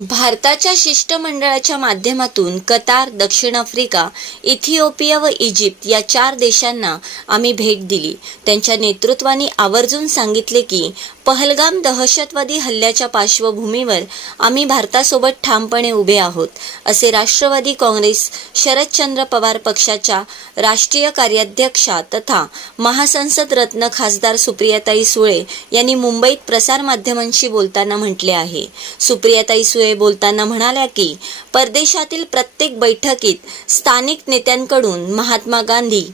भारताच्या शिष्टमंडळाच्या माध्यमातून कतार दक्षिण आफ्रिका इथिओपिया व इजिप्त या चार देशांना आम्ही भेट दिली. त्यांच्या नेतृत्वाने आवर्जून सांगितले की पहलगाम दहशतवादी हल्ल्याच्या पार्श्वभूमीवर आम्ही भारतासोबत ठामपणे उभे आहोत असे राष्ट्रवादी काँग्रेस शरदचंद्र पवार पक्षाच्या राष्ट्रीय कार्याध्यक्षा तथा महासंसद रत्न खासदार सुप्रियाताई सुळे यांनी मुंबईत प्रसारमाध्यमांशी बोलताना म्हटले आहे. सुप्रियाताई सुळे बोलताना म्हणाल्या की परदेशातील प्रत्येक बैठकीत स्थानिक नेत्यांकडून महात्मा गांधी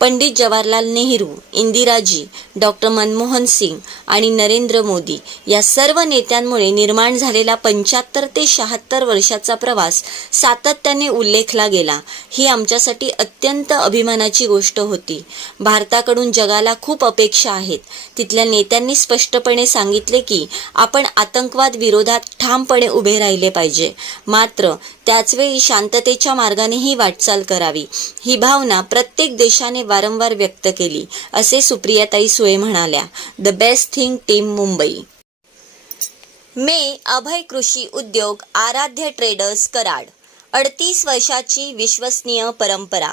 पंडित जवाहरलाल नेहरू इंदिराजी डॉक्टर मनमोहन सिंग आणि नरेंद्र मोदी या सर्व नेत्यांमुळे निर्माण झालेला पंच्याहत्तर ते शहात्तर वर्षाचा प्रवास सातत्याने उल्लेखला गेला. ही आमच्यासाठी अत्यंत अभिमानाची गोष्ट होती. भारताकडून जगाला खूप अपेक्षा आहेत. तिथल्या नेत्यांनी स्पष्टपणे सांगितले की आपण आतंकवाद विरोधात ठामपणे उभे राहिले पाहिजे. मात्र त्याचवेळी शांततेच्या मार्गानेही वाटचाल करावी. ही भावना प्रत्येक देशाने वारंवार व्यक्त केली असे सुप्रियाताई सुळे म्हणाल्या. The best thing team Mumbai मे अभय कृषी उद्योग आराध्य ट्रेडर्स कराड. अडतीस वर्षाची विश्वसनीय परंपरा.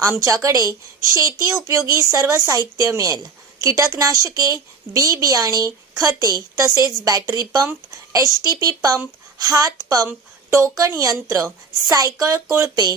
आमच्याकडे शेती उपयोगी सर्व साहित्य मिळेल. कीटकनाशके बी बियाणे खते तसेच battery pump H T P pump हात पंप टोकन यंत्र सायकल कोळपे